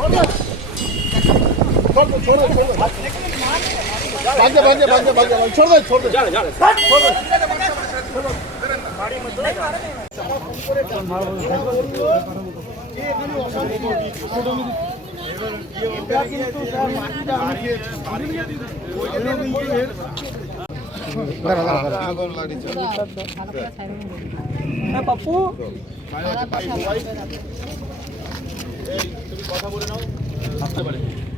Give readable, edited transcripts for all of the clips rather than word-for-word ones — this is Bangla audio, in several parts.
পাপ্পু কথা বলে নাও আসতে পারে।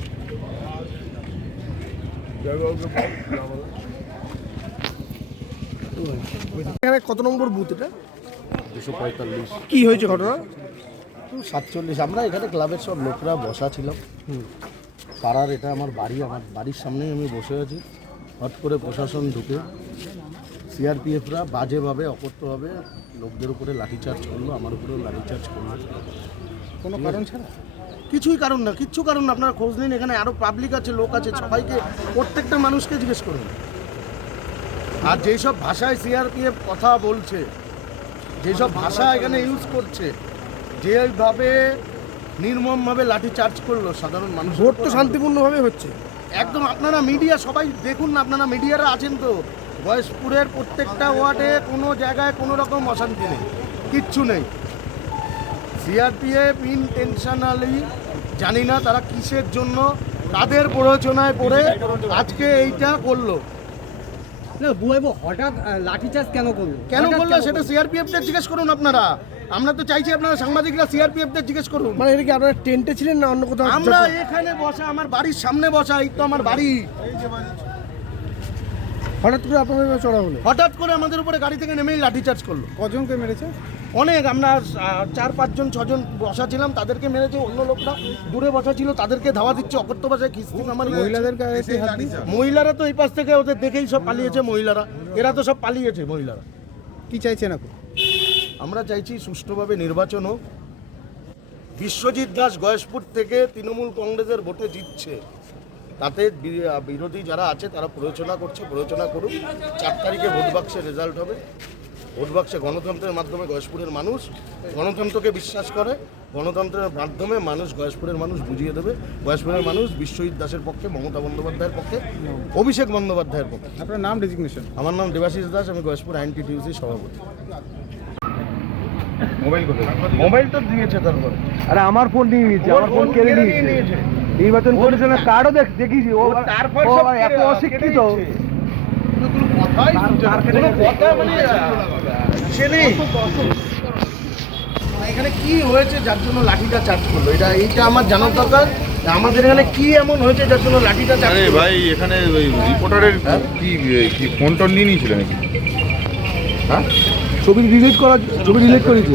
এখানে কত নম্বর বুথ এটা? 245। কি হয়েছে ঘটনা? 47। আমরা এখানে ক্লাবের সব লোকরা বসা ছিলাম। পাড়ার এটা আমার বাড়ির সামনেই আমি বসে আছি। হট করে প্রশাসন ঢুকে সিআরপিএফরা বাজেভাবে অকথ্যভাবে লোকদের উপরে লাঠিচার্জ করলো, আমার উপরেও লাঠিচার্জ করলো। কোনো কারণ ছাড়া? কিছুই কারণ না, কিচ্ছু কারণ না। আপনারা খোঁজ নিন, এখানে আরও পাবলিক আছে, লোক আছে, সবাইকে প্রত্যেকটা মানুষকে জিজ্ঞেস করুন। আর যেসব ভাষায় সিআরপিএফ কথা বলছে, যেসব ভাষা এখানে ইউজ করছে, যেভাবে নির্মমভাবে লাঠি চার্জ করলো সাধারণ মানুষ। ভোট তো শান্তিপূর্ণভাবে হচ্ছে একদম। আপনারা মিডিয়া সবাই দেখুন না, আপনারা মিডিয়ারা আছেন তো। গয়েশপুরের প্রত্যেকটা ওয়ার্ডে কোনো জায়গায় কোনো রকম অশান্তি নেই, কিচ্ছু নেই। সিআরপিএফ ইনটেনশনালি, জানি না তারা কিসের জন্য, তাদের প্ররোচনায় পড়ে আজকে এইটা করলো। না বুয়াইবো, হঠাৎ লাঠিচার্জ কেন করলো সেটা সিআরপিএফদের জিজ্ঞেস করুন আপনারা। আমরা তো চাইছি আপনারা সাংবাদিকরা সিআরপিএফদের জিজ্ঞেস করুন। মানে এটা কি আপনারা টেন্টে ছিলেন না অন্য কোথাও? আমরা এখানে বসা, আমার বাড়ির সামনে বসা, এই তো আমার বাড়ি। হঠাৎ করে আপনাদের চড়া হলো? হঠাৎ করে আমাদের উপরে গাড়ি থেকে নেমেই লাঠিচার্জ করলো। কজনকে মেরেছে? অনেক, আমরা 4-5 জন 6 জন বসা ছিলাম, তাদেরকে মেরেছে। অন্য লোকরা দূরে বসা ছিল, তাদেরকে ধাওয়া দিচ্ছে অকথ্য ভাষায়, খিস্তি আমার। মহিলারা তো এই পাশ থেকে ওদের দেখেই সব পালিয়েছে। মহিলারা, এরা তো সব পালিয়েছে মহিলারা। কি চাইছেন এখন? আমরা চাইছি সুষ্ঠুভাবে নির্বাচন হোক। বিশ্বজিৎ দাস গয়েশপুর থেকে তৃণমূল কংগ্রেসের ভোটে জিতছে, তাতে বিরোধী যারা আছে তারা প্ররোচনা করছে, প্ররোচনা করুক। 4 তারিখে ভোট বাক্সে রেজাল্ট হবে। ভোট বাক্সে গণতন্ত্রের মাধ্যমে গয়েশপুরের মানুষ গণতন্ত্রকে বিশ্বাস করে। গণতন্ত্রের মাধ্যমে মানুষ, গয়েশপুরের মানুষ বুঝিয়ে দেবে। গয়েশপুরের মানুষ বিশ্বজিৎ দাসের পক্ষে, মমতা বন্দ্যোপাধ্যায়ের পক্ষে, অভিষেক বন্দ্যোপাধ্যায়ের পক্ষে। আপনার নাম, ডেজিগনেশন? আমার নাম দেবাশিস দাস, আমি গয়েশপুর আইএনটিটিউসি সভাপতি। মোবাইল তো দিয়েছে তারপরে। আরে আমার ফোন নিয়ে নিয়েছে, আমার ফোন কেড়ে নিয়েছে। নির্বাচন কমিশনের কার্ডও দেখেছি। ও এত অশিক্ষিত, এখানে কি হয়েছে যার জন্য লাঠিটা চার্জ করলো, এইটা আমার জানার দরকার। আমাদের এখানে কি এমন হয়েছে যার জন্য লাঠিটা চার্জ? আরে ভাই, এখানে ওই রিপোর্টারের কি ফোন টোন নিয়ে নিয়েছিল নাকি? হ্যাঁ, ছবি ডিলিট করেছি।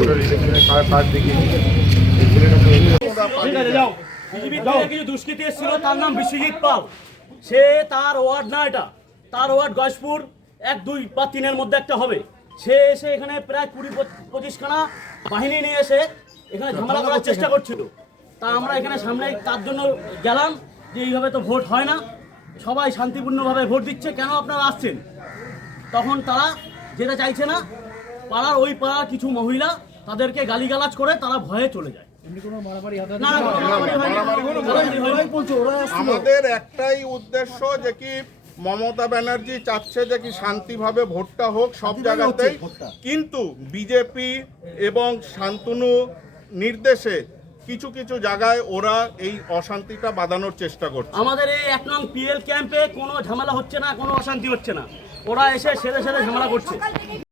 কিছু দুষ্কৃতী এসেছিল, তার নাম বিশ্বজিৎ পাল। সে, তার ওয়ার্ড না এটা, তার ওয়ার্ড গয়েশপুর 1, 2 বা 3-এর মধ্যে একটা হবে। সে এসে এখানে প্রায় 20-25 খানা বাহিনী নিয়ে এসে এখানে ঝামেলা করার চেষ্টা করছিল। তা আমরা এখানে সামনে তার জন্য গেলাম যে এইভাবে তো ভোট হয় না, সবাই শান্তিপূর্ণভাবে ভোট দিচ্ছে, কেন আপনারা আসছেন? তখন তারা যেটা চাইছে না, পাড়ার কিছু মহিলা তাদেরকে গালিগালাজ করে তারা ভয়ে চলে যায়। আমাদের একটাই উদ্দেশ্য যে কি মমতা ব্যানার্জি চাচ্ছে যে কি শান্তিভাবে ভোটটা হোক সব জায়গাতেই, কিন্তু বিজেপি এবং শান্তনু নির্দেশে কিছু কিছু জায়গায় ওরা এই অশান্তিটা বাঁধানোর চেষ্টা করছে। আমাদের এই 1 নং PL ক্যাম্পে কোনো ঝামেলা হচ্ছে না, কোনো অশান্তি হচ্ছে না। ওরা এসে সেরে ঝামেলা করছে।